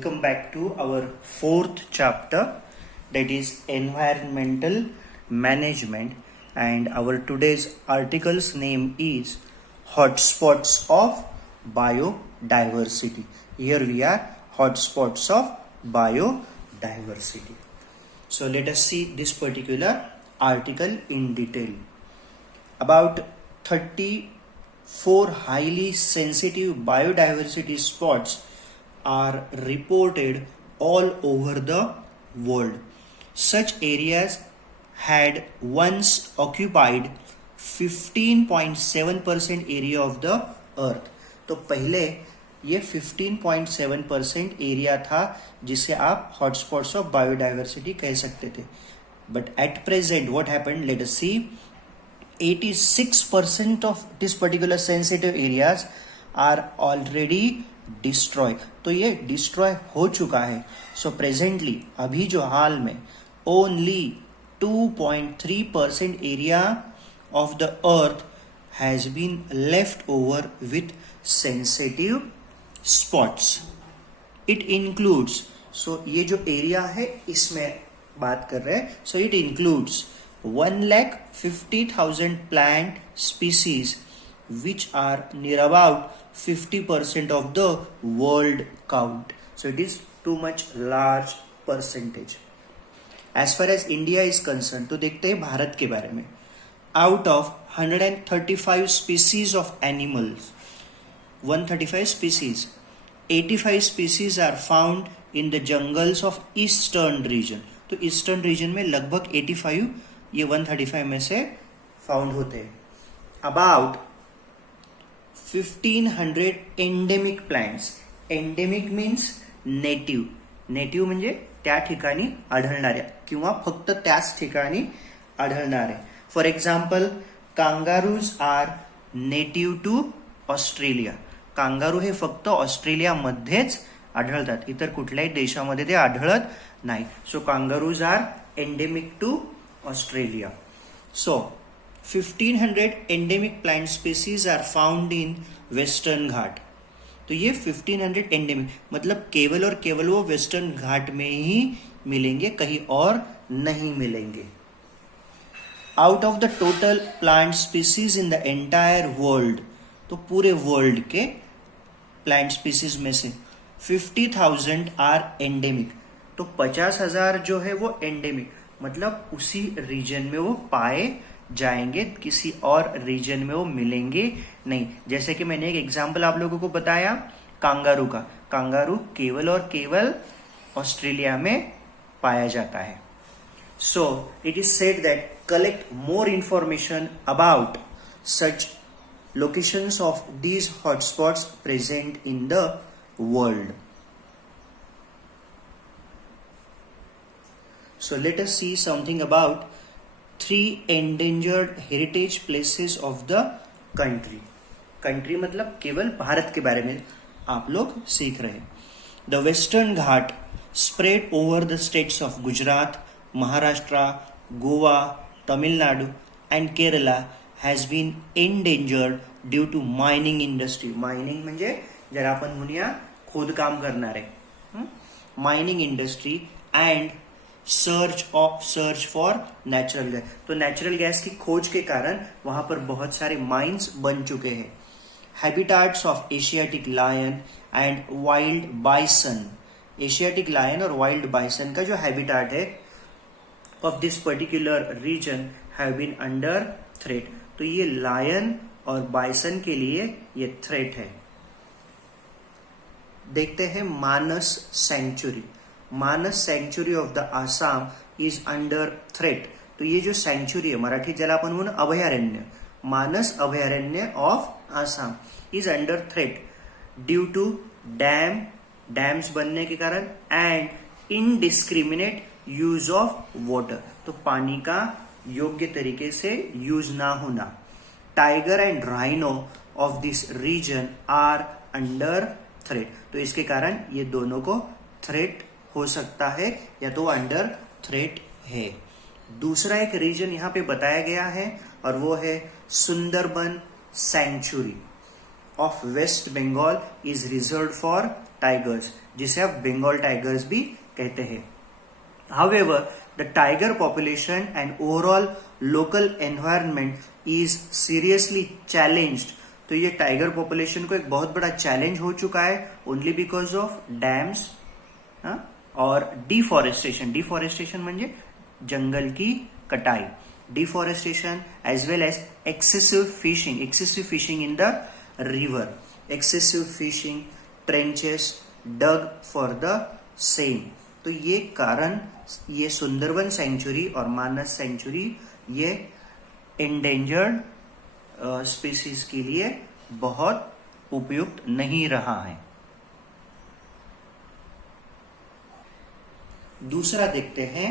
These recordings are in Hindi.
Welcome back to our fourth chapter, that is environmental management, and our today's article's name is hotspots of biodiversity. Here we are, hotspots of biodiversity. So let us see this particular article in detail. About 34 highly sensitive biodiversity spots are reported all over the world. Such areas had once occupied 15.7% area of the earth. तो पहले ये 15.7% एरिया था जिसे आप हॉटस्पॉट्स ऑफ बायोडाइवर्सिटी कह सकते थे. But at present what happened, let us see, 86% of this particular sensitive areas are already destroyed. तो ये डिस्ट्रॉय हो चुका है. सो प्रेजेंटली अभी जो हाल में only 2.3% area of the earth has been left over with sensitive spots. It includes, so ये जो एरिया है इसमें बात कर रहे हैं. So it includes 1,50,000 plant species, which are near about 50% of the world count. So it is too much large percentage. As far as India is concerned, तो देखते हैं भारत के बारे में. Out of 135 species of animals, 135 species, 85 species are found in the jungles of eastern region. तो ईस्टर्न रीजन में लगभग 85 ये 135 में से फाउंड होते हैं. About 1500 endemic plants. Endemic means native. Native म्हणजे त्या ठिकाणी आढळणाऱ्या किंवा फक्त त्याच ठिकाणी आढळणारे. For example, kangaroos are native to Australia. Kangaroo हे फक्त ऑस्ट्रेलियामध्येच आढळतात, इतर कुठल्याही देशामध्ये ते आढळत नाही. So kangaroos are endemic to Australia. So 1500 endemic plant species are found in Western Ghat. तो ये 1500 endemic मतलब केवल और केवल वो वेस्टर्न घाट में ही मिलेंगे, कहीं और नहीं मिलेंगे. Out of the total plant species in the entire world, तो पूरे वर्ल्ड के प्लांट स्पीसीज में से 50,000 आर एंडेमिक. तो 50,000 जो है वो एंडेमिक मतलब उसी रीजन में वो पाए जाएंगे, किसी और रीजन में वो मिलेंगे नहीं. जैसे कि मैंने एक एग्जांपल आप लोगों को बताया कांगारू का. कांगारू केवल और केवल ऑस्ट्रेलिया में पाया जाता है. So it is said that collect more information about such locations of these hotspots present in the world. So let us see something about 3 endangered heritage places of the country. Country मतलब केवल भारत के बारे में आप लोग सीख रहे हैं. The Western Ghat spread over the states of Gujarat, Maharashtra, Goa, Tamil Nadu and Kerala has been endangered due to mining industry. Mining म्हणजे जर आपण म्हणूया खोदकाम करणारे, mining industry and search for natural gas. तो नेचुरल गैस की खोज के कारण वहां पर बहुत सारे माइंस बन चुके हैं. Habitats of Asiatic lion and wild bison. Asiatic lion और वाइल्ड बाइसन का जो हैबिटाट है of this particular region have been under threat. तो ये लायन और बाइसन के लिए ये थ्रेट है. देखते हैं Manas sanctuary. Manas sanctuary of the Assam is under threat. तो ये जो सेंचुरी है, मराठी ज्याला आपण म्हणून अभयारण्य, मानस अभयारण्य of Assam is under threat due to dams बनने के कारण and indiscriminate use of water. तो पानी का योग्य तरीके से यूज ना होना. Tiger and rhino of this region are under threat. तो इसके कारण ये दोनों को थ्रेट हो सकता है या तो अंडर थ्रेट है. दूसरा एक रीजन यहां पे बताया गया है और वो है Sundarban sanctuary of West Bengal is reserve for tigers, जिसे आप बंगाल टाइगर्स भी कहते हैं. However, the tiger population and overall local environment is seriously challenged. तो ये टाइगर पॉपुलेशन को एक बहुत बड़ा चैलेंज हो चुका है ओनली बिकॉज ऑफ डैम्स और डिफॉरेस्टेशन. डिफॉरेस्टेशन म्हणजे जंगल की कटाई. Deforestation as well as excessive fishing in the river, excessive fishing, trenches dug for the same. तो ये कारण ये सुंदरवन सेंचुरी और मानस सेंचुरी ये एंडेंजर्ड स्पीसीज के लिए बहुत उपयुक्त नहीं रहा है. दूसरा देखते हैं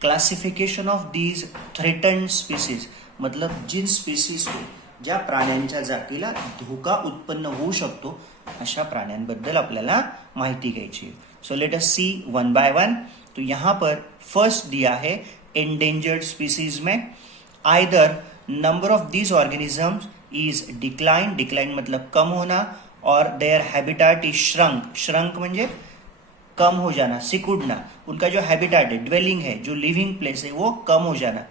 classification of these threatened species. मतलब जिन स्पीसीज को, ज्या प्राण्यांच्या जातीला धोका उत्पन्न होऊ शकतो अशा प्राण्यांबद्दल आपल्याला माहिती घ्यायची आहे. So let us see one by one. तो यहां पर फर्स्ट दिया है एंडेंजर्ड स्पीसीज में either number of these organisms is decline मतलब कम होना, और देयर हैबिटेट इज श्रंक म्हणजे कम हो जाना, सिकुड़ना. उनका जो हैबिटेट है, ड्वेलिंग है, जो लिविंग प्लेस है, वो कम हो जाना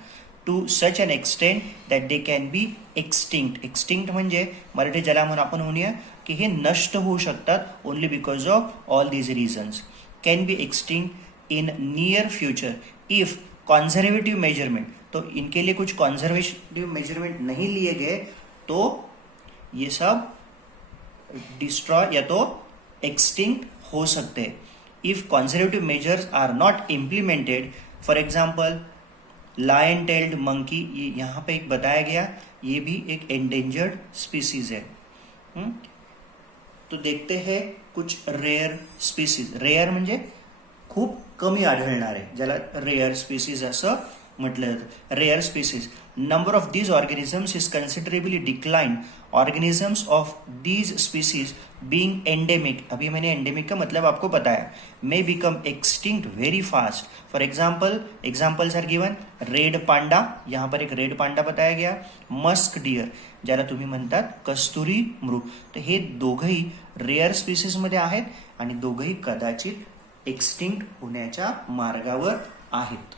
to such an extent that they can be extinct म्हणजे मराठी ज्याला म्हणून आपण म्हणूया की हे नष्ट होऊ शकतात only because of all these reasons. Can be extinct in near future if conservative measurement. तो इनके लिए कुछ कॉन्जर्वेटिव मेजरमेंट नहीं लिए गए तो ये सब डिस्ट्रॉय या तो एक्सटिंक्ट हो सकते हैं. If conservative measures are not implemented, for example lion tailed monkey, ये यहाँ पे एक बताया गया, ये भी एक एंडेंजर्ड स्पीसीज है. तो देखते हैं कुछ रेअर स्पीसीज. रेअर म्हणजे खूप कमी आढळणारे, ज्याला रेअर स्पीसीज असं म्हटलं जातं. Rare species, number of these organisms is considerably decline. Organisms of these species being endemic, अभी मैंने एंडेमिक का मतलब आपको बताया, may become extinct very fast. For examples are given. Red panda, यहाँ पर एक रेड पांडा बताया गया. मस्क डियर, ज्याला तुम्ही म्हणतात कस्तुरी मृग. तर हे दोघही रेअर स्पीसीज मध्ये आहेत आणि दोघही कदाचित एक्सटिंक्ट होण्याच्या मार्गावर आहेत.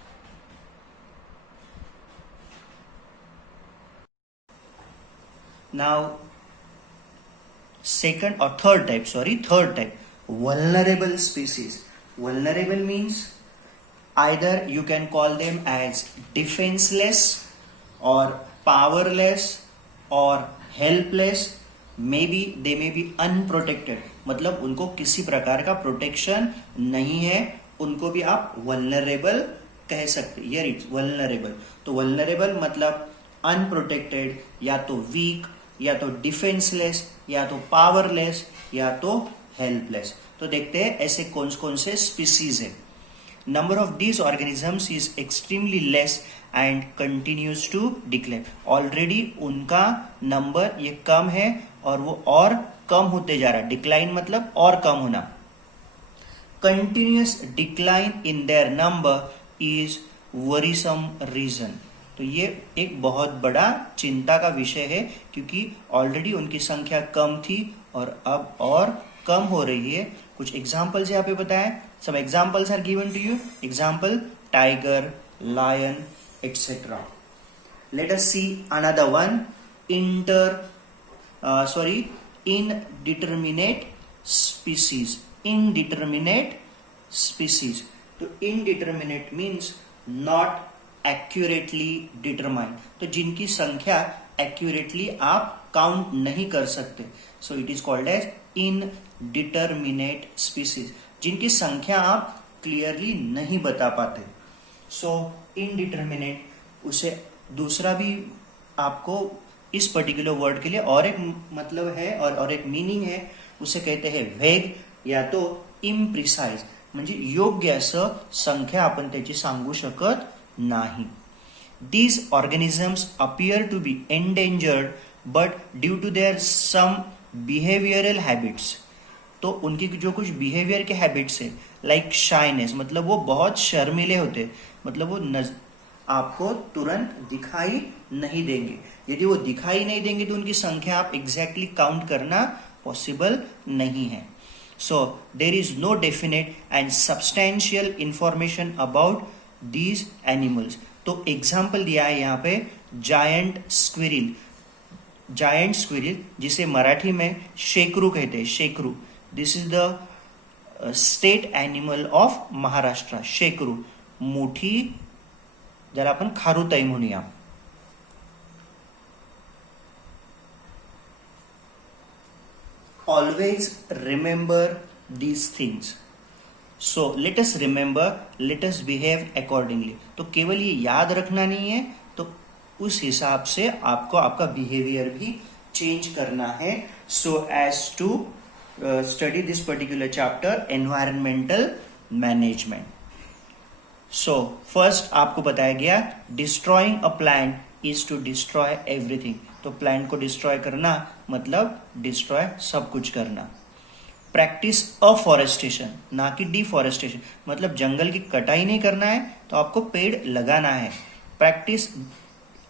Now, third type, vulnerable species. Vulnerable means either you can call them as defenseless or powerless or helpless. Maybe they may be unprotected. मतलब उनको किसी प्रकार का प्रोटेक्शन नहीं है, उनको भी आप vulnerable कह सकते. Here it's vulnerable. तो vulnerable मतलब अनप्रोटेक्टेड, या तो वीक, या तो डिफेंसलेस, या तो पावरलेस, या तो हेल्पलेस. तो देखते हैं ऐसे कौन से स्पीसीज है. Number of these organisms is extremely less and continues to decline. Already उनका नंबर ये कम है और वो और कम होते जा रहा है. डिक्लाइन मतलब और कम होना. Continuous decline in their number is various reason. तो ये एक बहुत बड़ा चिंता का विषय है, क्योंकि ऑलरेडी उनकी संख्या कम थी और अब और कम हो रही है. कुछ एग्जाम्पल्स यहाँ पे बताएं. Some examples are given to you. Example tiger, lion, etc. Let us see another one. Indeterminate species. Indeterminate species. तो indeterminate means not accurately determined. तो जिनकी संख्या accurately आप काउंट नहीं कर सकते. So it is called as indeterminate species. जिनकी संख्या आप क्लियरली नहीं बता पाते. So indeterminate, उसे दूसरा भी आपको इस पर्टिकुलर वर्ड के लिए और एक मतलब है और एक मीनिंग है. उसे कहते हैं वेग या तो इम्प्रिसाइज. म्हणजे योग्य असं संख्या आपण त्याची सांगू शकत नाही. These organisms appear to be endangered, but due to their some behavioral habits. तो उनकी जो कुछ बिहेवियर के हैबिट्स है, लाइक शाइनेस, मतलब वो बहुत शर्मीले होते, मतलब वो आपको तुरंत दिखाई नहीं देंगे. यदि वो दिखाई नहीं देंगे तो उनकी संख्या आप एग्जैक्टली काउंट करना पॉसिबल नहीं है. So there is no definite and substantial information about these animals. तो एग्जाम्पल दिया है यहाँ पे जायंट स्क्विरिल, जायंट स्क्विरिल जिसे मराठी में शेकरू कहते हैं, शेकरू. This is the state animal of Maharashtra. शेकरू, मोठी, ज्याला आपण खारुताई म्हणूया. Always remember these things. So let us remember, let us behave accordingly. तो केवल ये याद रखना नहीं है, तो उस हिसाब से आपको आपका बिहेवियर भी चेंज करना है. So as to study this particular chapter, environmental management. So first आपको बताया गया destroying a plant is to destroy everything. तो प्लांट को डिस्ट्रॉय करना मतलब डिस्ट्रॉय सब कुछ करना. प्रैक्टिस अफॉरेस्टेशन, ना कि डिफॉरेस्टेशन. मतलब जंगल की कटाई नहीं करना है तो आपको पेड़ लगाना है. Practice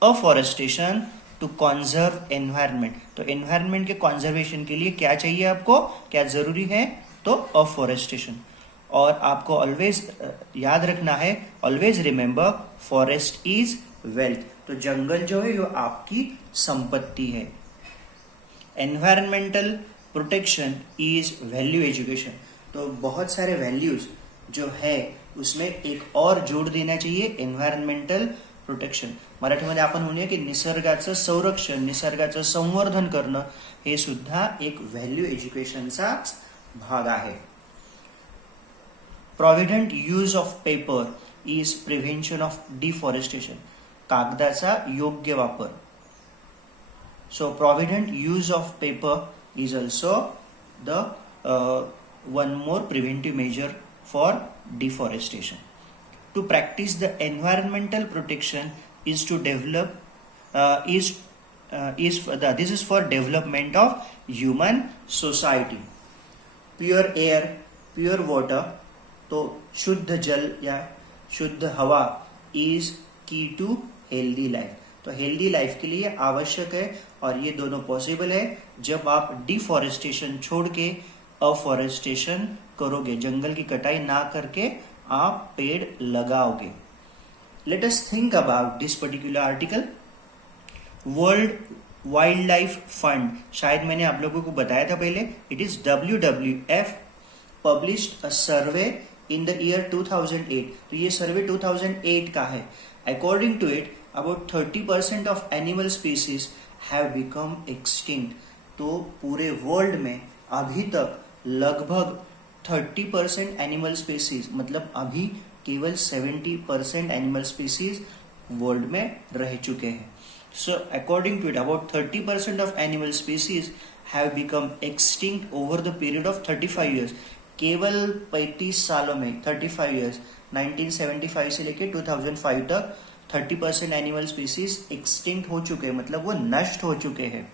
afforestation to conserve environment. तो एनवायरनमेंट के कॉन्जर्वेशन के लिए क्या चाहिए आपको, क्या जरूरी है, तो अफॉरेस्टेशन. और आपको ऑलवेज याद रखना है, always remember forest is wealth. तो जंगल जो है वो आपकी संपत्ति है. Environmental protection is value education. तो बहुत सारे वैल्यूज जो है उसमें एक और जोड देना चाहिए, एन्व्हायरमेंटल प्रोटेक्शन. मराठीमध्ये आपण म्हणूया की निसर्गाचं संरक्षण, निसर्गाचं संवर्धन करणं हे सुद्धा एक व्हॅल्यू एज्युकेशनचाच भाग आहे. Provident use of paper is prevention of deforestation. कागदाचा योग्य वापर. So provident use of paper is also the one more preventive measure for deforestation. To practice the environmental protection is to develop this is for development of human society. Pure air, pure water, तो शुद्ध जल या शुद्ध हवा is key to healthy life. तो हेल्दी लाइफ के लिए आवश्यक है और ये दोनों पॉसिबल है जब आप डिफॉरेस्टेशन छोड़ के अफॉरेस्टेशन करोगे, जंगल की कटाई ना करके आप पेड़ लगाओगे. Let us think about this particular article. World wildlife fund, शायद मैंने आप लोगों को बताया था पहले, it is WWF published a survey in the year 2008. तो ये सर्वे 2008 का है. According to it about 30% of animal species have become extinct. तो पूरे वर्ल्ड में अभी तक लगभग 30% एनिमल स्पीसीज, मतलब अभी केवल 70% एनिमल स्पीसीज वर्ल्ड में रह चुके हैं. So according to it about 30% of animal species have become extinct over the period of 35 years. केवल 35 सालों में, 35 ईयर्स, 1975 से लेकर 2005 तक 30% एनिमल स्पीसीज एक्सटिंक्ट हो चुके हैं, मतलब वो नष्ट हो चुके हैं.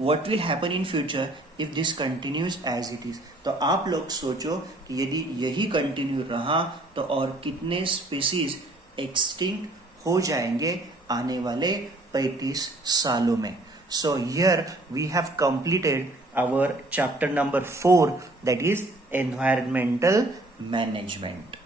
What will happen in future if this continues as it is? तो आप लोग सोचो कि यदि यही कंटिन्यू रहा तो और कितने स्पीसीज एक्सटिंक्ट हो जाएंगे आने वाले 35 सालों में. So here we have completed our chapter number 4, that is environmental management.